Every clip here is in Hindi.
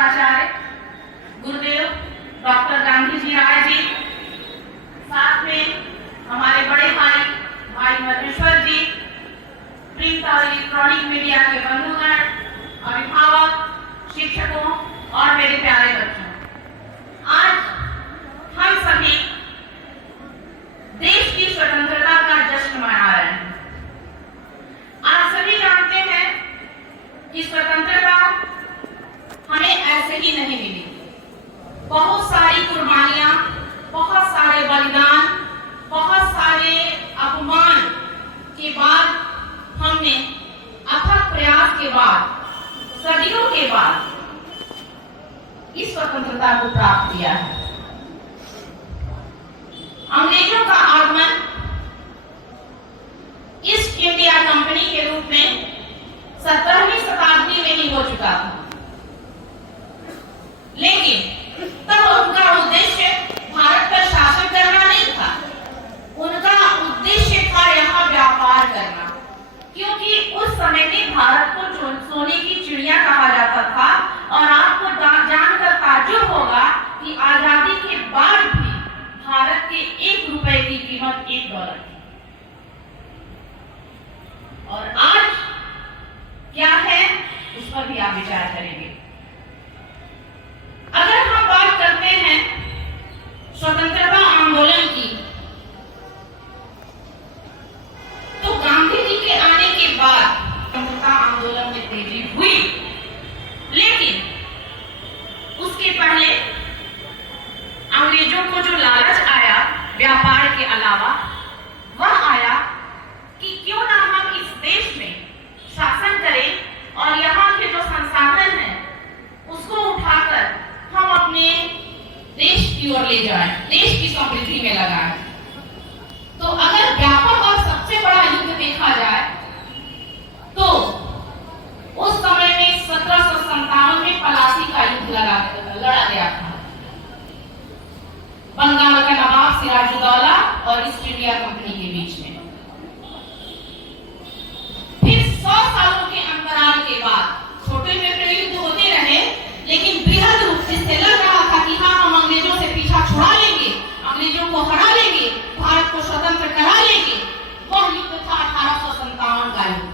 प्राचार्य गुरुदेव डॉक्टर गांधी जी राय जी, साथ में हमारे बड़े भाई भाई परमेश्वर जी, प्रिंट और इलेक्ट्रॉनिक मीडिया के बंधुगण, अभिभावक, शिक्षकों और मेरे प्यारे बच्चों, आज हम सभी देश की स्वतंत्रता का जश्न मना रहे हैं। आप सभी जानते हैं कि स्वतंत्रता हमें ऐसे ही नहीं मिली। बहुत सारी कुर्बानियां, बहुत सारे बलिदान, बहुत सारे अपमान के बाद हमने अथक प्रयास के बाद, सदियों के बाद इस स्वतंत्रता को प्राप्त किया है। अंग्रेजों का आगमन ईस्ट इंडिया कंपनी के रूप में 17वीं शताब्दी में ही हो चुका था, लेकिन तब उनका उद्देश्य भारत पर शासन करना नहीं था। उनका उद्देश्य था यहाँ व्यापार करना, क्योंकि उस समय में भारत को सोने की चिड़िया कहा जाता था। और आपको जानकर ताज्जुब होगा कि आजादी के बाद भी भारत के 1 रुपए की कीमत $1 थी। और आज क्या है, उस पर भी आप विचार करेंगे। अगर हम बात करते हैं स्वतंत्रता आंदोलन की, तो गांधी जी के आने के बाद स्वतंत्रता आंदोलन में तेजी हुई, लेकिन उसके पहले अंग्रेजों को जो लालच आया व्यापार के अलावा, वह आया कि क्यों ना हम इस देश में शासन करें और यहाँ के जो संसाधन हैं उसको उठाकर हम अपने देश की ओर ले जाएं, देश की समृद्धि में लगाएं। तो अगर व्यापक और सबसे बड़ा युद्ध देखा जाए तो उस समय में 1757 में पलासी का युद्ध लड़ा गया था, बंगाल का नवाब सिराजुद्दौला और ईस्ट इंडिया कंपनी के बीच में। फिर 100 सालों के अंतराल के बाद छोटे मोटे युद्ध होते रहे, लेकिन बृहद रूप से लग रहा था कि हाँ, हम अंग्रेजों से पीछा छुड़ा लेंगे, अंग्रेजों को हरा लेंगे, भारत को स्वतंत्र करा लेंगे। वह युद्ध था 1857 का युद्ध,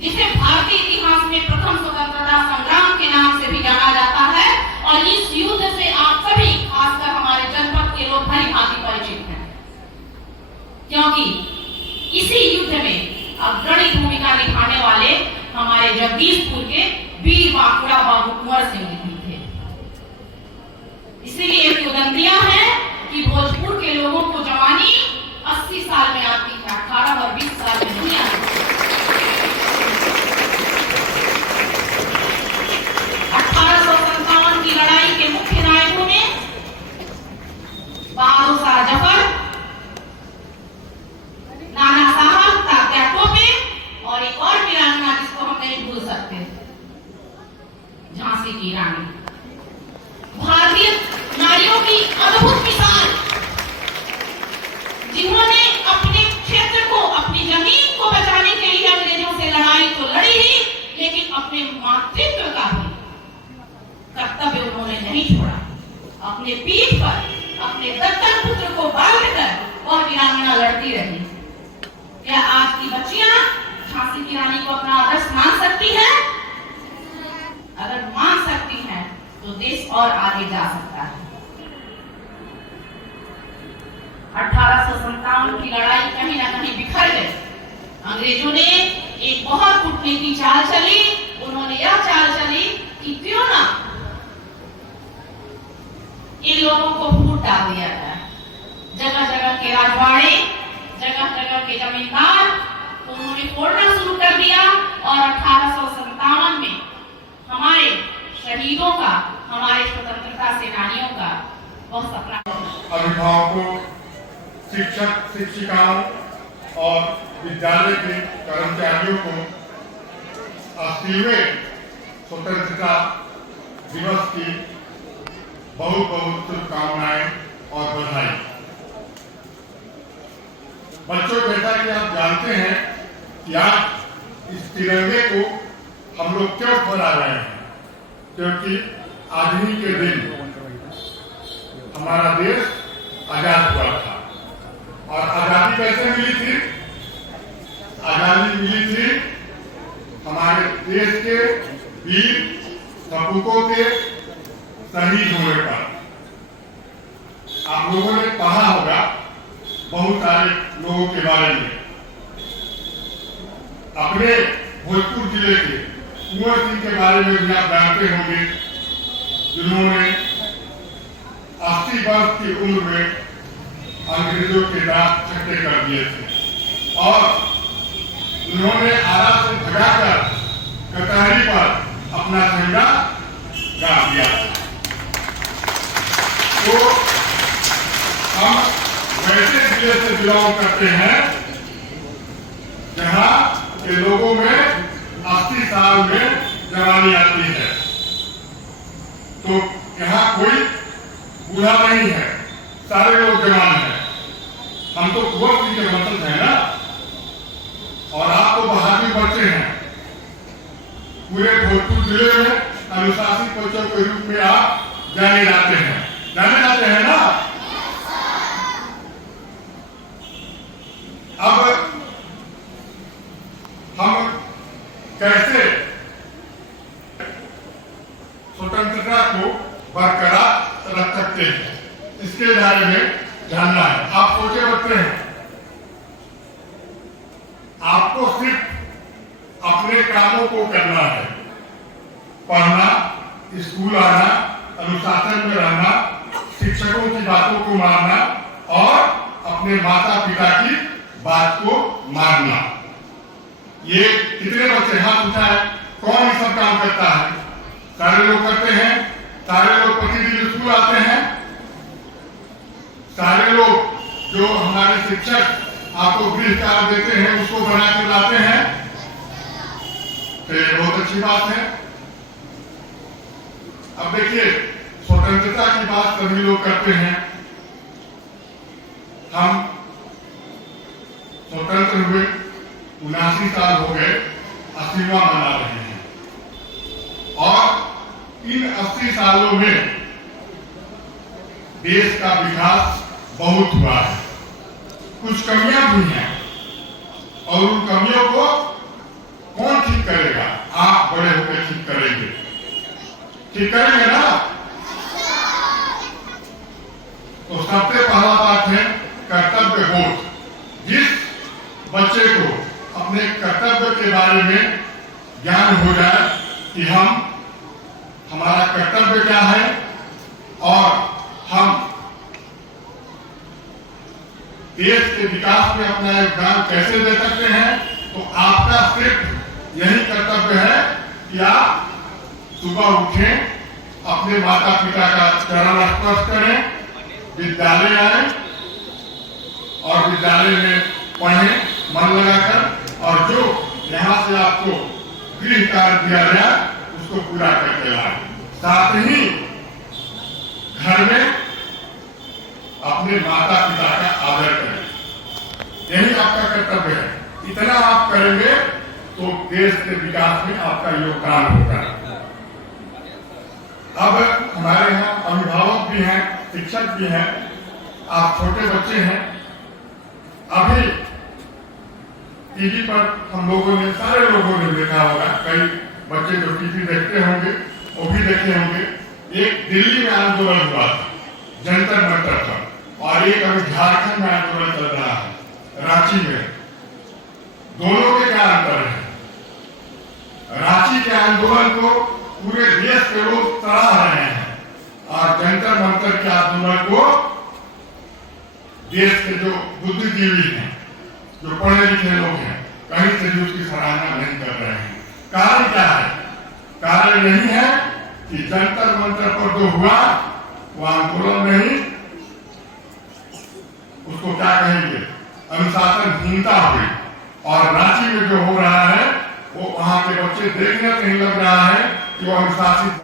जिसे भारतीय इतिहास में प्रथम स्वतंत्रता संग्राम के नाम से भी जाना जाता है। और इस युद्ध से आप सभी, खासकर हमारे जनपद के लोग, भली भांति परिचित हैं, क्योंकि इसी युद्ध में अग्रणी भूमिका निभाने वाले हमारे जगदीशपुर के वीर बांकुड़ा बाबू कुंवर सिंह जी थे। इसीलिए किंवदंतियां हैं कि भोजपुर के लोगों को जवानी 80 साल में आती है, 18 और 20 साल में नहीं आती। 1857 की लड़ाई के मुख्य नायकों में बहादुर शाह जफर, नाना साहब, तात्या टोपे और एक और वीरांगना जिसको हम नहीं भूल सकते, झांसी की रानी। भारतीय नारियों की अद्भुत मिसाल, जिन्होंने अपने क्षेत्र को, अपनी जमीन को बचाने के लिए अंग्रेजों से लड़ाई तो लड़ी ही, लेकिन अपने मातृत्व का भी कर्तव्य उन्होंने नहीं छोड़ा। अपने पीठ पर अपने दत्तक पुत्र को बांधकर और वीरांगना लड़ती रही। क्या आज की बच्चियां झांसी की रानी को अपना आदर्श मान सकती हैं? अगर मान सकती हैं तो देश और आगे जा सकता है। 1857 की लड़ाई कहीं ना कहीं बिखर गई। अंग्रेजों ने एक बहुत कूटनीति चाल चली। उन्होंने यह चाल चली कि क्यों ना इन लोगों को फूट डाल दिया जाए। जगह जगह के राजवाड़े, जगह जगह के जमींदार तो उन्होंने फोड़ना शुरू कर दिया। और 1857 में हमारे शहीदों का, हमारे स्वतंत्रता सेनानियों का वह सपना। अभिभावकों, शिक्षक शिक्षिकाओं और विद्यालय के कर्मचारियों को 80वें स्वतंत्रता दिवस की बहुत बहुत शुभकामनाएं और बधाई। बच्चों, जैसा कि आप जानते हैं कि आज इस तिरंगे को हम लोग क्यों फहरा रहे हैं, क्योंकि आज ही के दिन हमारा देश आजाद हुआ था। और आजादी कैसे मिली थी? आजादी मिली थी हमारे देश के वीर सपूतों के शहीद होने पर। आप लोगों ने पढ़ा होगा बहुत सारे लोगों के बारे में। अपने भोजपुर जिले के कुंवर सिंह के बारे में भी आप जानते होंगे, जिन्होंने 80 वर्ष की उम्र में अंग्रेजों के दांत खट्टे कर दिए थे और उन्होंने आरा से भगाकर कचहरी पर अपना झंडा गाड़ दिया। तो हम वैसे जिले से बिलोंग करते हैं जहां के लोगों में 80 साल में जवानी आती है। तो यहाँ कोई बूढ़ा नहीं है, सारे लोग जवान हैं। हम तो कुंवर सिंह के वंशज हैं ना, और आप तो बहादुर बच्चे हैं। पूरे भोजपुर जिले में अनुशासित बच्चों के रूप में आप जाने जाते हैं ना। अब हम कैसे स्वतंत्रता को बरकरार रख सकते हैं, इसके बारे में जानना है। आप सोचे बच्चे हैं, आपको सिर्फ अपने कामों को करना है, पढ़ना, स्कूल आना, अनुशासन में रहना, शिक्षकों की बातों को मानना और अपने माता पिता की बात को मानना। ये कितने बच्चे हाथ उठाए? कौन ये सब काम करता है? सारे लोग करते हैं। सारे लोग प्रतिदिन स्कूल आते हैं। सारे लोग जो हमारे शिक्षक आपको गृह कार्य देते हैं उसको बना कर लाते हैं। तो ये बहुत अच्छी बात है। अब देखिए, स्वतंत्रता की बात सभी लोग करते हैं। हम स्वतंत्र हुए 79 साल हो गए, 80वां मना रहे हैं। और इन 80 सालों में देश का विकास बहुत हुआ है। कुछ कमियां भी हैं और उन कमियों को कौन ठीक करेगा? आप बड़े होकर ठीक करेंगे। ठीक करेंगे ना? तो सबसे पहला बात है कर्तव्य बोध। जिस बच्चे को अपने कर्तव्य के बारे में ज्ञान हो जाए कि हमारा कर्तव्य क्या है और हम देश के विकास में अपना योगदान कैसे दे सकते हैं, तो आपका सिर्फ यही कर्तव्य है कि आप सुबह उठें, अपने माता पिता का चरण स्पर्श करें, विद्यालय आए और विद्यालय में पढ़ें मन लगाकर, और जो यहाँ से आपको गृह कार्य दिया जाए उसको पूरा करके लाए। साथ ही घर में अपने माता पिता का आदर करें। यही आपका कर्तव्य है। इतना आप करेंगे तो देश के विकास में आपका योगदान होगा। अब हमारे यहाँ अभिभावक भी हैं, शिक्षक भी हैं, आप छोटे बच्चे हैं। अभी टीवी पर हम लोगों ने, सारे लोगों ने देखा होगा, कई बच्चे जो टीवी देखते होंगे वो भी देखे होंगे। एक दिल्ली में आंदोलन हुआ था, जंतर मंतर पर, और एक अभी झारखंड में आंदोलन चल रहा है, रांची में। दोनों के क्या अंतर है? रांची के आंदोलन को पूरे देश के लोग सराह रहे हैं और जंतर मंतर के आंदोलन को देश के जो बुद्धिजीवी हैं, जो पढ़े लिखे लोग हैं, कहीं से भी उसकी सराहना नहीं कर रहे हैं। कारण क्या है? कारण यही है कि जंतर मंतर पर जो हुआ वो आंदोलन नहीं, उसको क्या कहेंगे, अनुशासनहीनता हुई। और रांची में जो हो रहा है वो वहां के बच्चे देखने नहीं लग रहा है कि वो अनुशासित